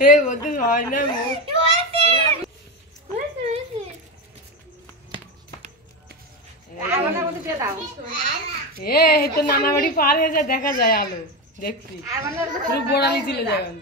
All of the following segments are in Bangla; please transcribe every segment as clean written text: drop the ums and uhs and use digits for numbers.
হে বলতে হয় না তো নানা বাড়ি পার হয়ে যায়, দেখা যায় আলো দেখছি পুরো বোড়ালি চলে যাবেন।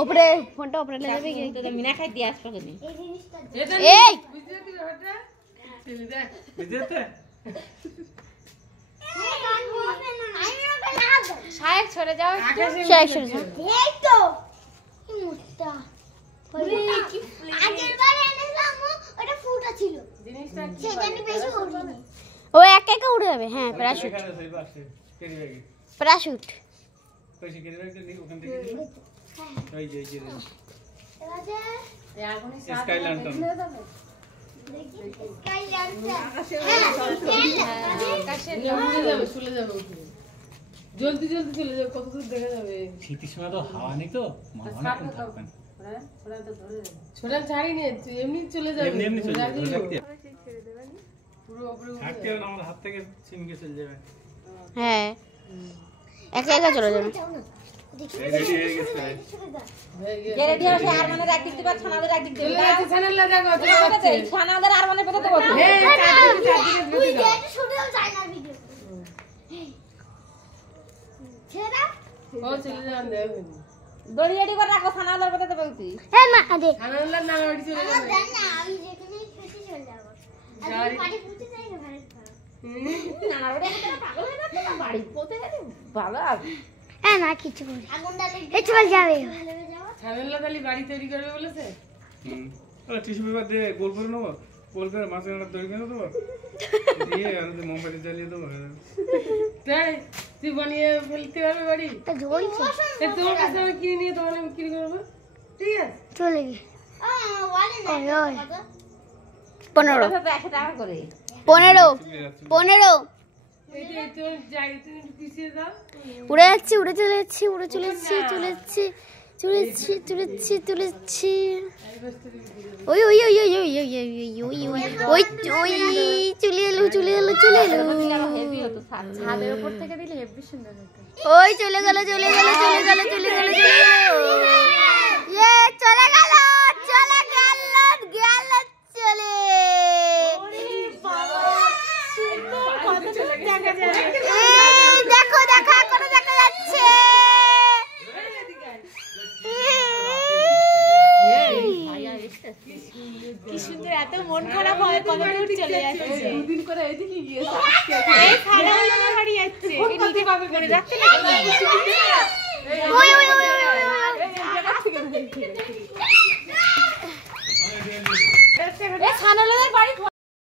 ওপরে ফোনটা ওপরে লাগবে মিনা খাই দিয়ে আসবো এই শায়েক সরে যাও, শায়েক সরে যাও। এই তো কি মুত্তা কি আগের বার এনেছিলাম ওটা ফুটা ছিল জিনিসটা সেখানে বেশি উড়েনি, ও একা একা উড়ে যাবে। হ্যাঁ প্যারাশুট, প্যারাশুট কইছি কেন একটা নি ওখান থেকে এই যে এই আগুনে স্কাই ল্যান্টার্ন দেখি স্কাই ল্যান্টার্ন আকাশে উড়ে যাবে, চলে যাবে উপরে, জলদি জলদি চলে যাবে, কত দূর দেখা যাবে। শীতের সময় তো হাওয়া নেই তো মাথা থাকবে না, ছোড়া তো ধরে ছোড়া ছাড়ি নে, এমনি চলে যাবে, এমনি চলে যাবে ছেড়ে দেবেন পুরো উপরে থাকতে হবে, আমার হাত থেকে ছিনকে চলে যাবে। হ্যাঁ একা একা চলে যাবে। রেডি হয়ে গেছে, যে রেডি আছে আর মানে রাখ দিতে পার, ছানাদের রাখ দিতে চলে যাচ্ছে, ছানালা দেখো চলে ছানাদের আর মানে পেতে দেবো। এই চারদিকে তুই গেট শুনেও যায় না ভিডিও ছেড়া ও চলে যান দেখো, দড়ি রেডি করে রাখো, ছানালার পেতে দেবো তুই। এই মা দে ছানালার নাম রেডি চলে যাবে না, আমি যেখানে খুশি চলে যাব, আমি পানি পুঁতে যাই না ভাই না ওটা একটা পাগল হয়ে যাচ্ছে না, বাড়ি পৌঁছে গেলে ভালো হবে। হ্যাঁ না কিছু বলি আগুন ডালে এই চল যাবে, ছানালা খালি বাড়ি তৈরি করবে বলেছে। ওরা টিস্যু পেপার দিয়ে গোল করে নেবো, গোল করে মাছটা তৈরি করে দেবো, দিয়ে আর মোমবাতি জ্বালিয়ে দেবো। তাই তুই বানিয়ে ফেলতে পারবে বাড়ি, তোমার কাছে আমি কিনে নিয়ে তোমার আমি কিনে করবো, ঠিক আছে চলে গিয়ে 15 উড়ে যাচ্ছি, উড়ে চলে যাচ্ছি, উড়ে চলে যাচ্ছি, চলে যাচ্ছি, চলেছি চলেছি চলেছি, ওই ওই ওই ওই ওই ওই ওই ওই ওই ওই চলে এলো চলে এলো চলে এলো, ছাদের উপর থেকে দিলে হেভি সুন্দর হতো। ওই চলে গেল চলে গেল চলে গেল চলে গেল চলে গেল, ইয়ে চলে গেল চলে গেল গেল চলে, দেখো দেখো এখনো দেখা যাচ্ছে, কি সুন্দর, এত মন খারাপ হয় কত দূর চলে যাচ্ছে, দুদিন করে এদিকে গিয়েছে, এই খারাপ হলো বাড়ি যাচ্ছে, এই নিচে পাবে করে যাচ্ছে না, ওই ওই ওই এই ছানালাদের বাড়ি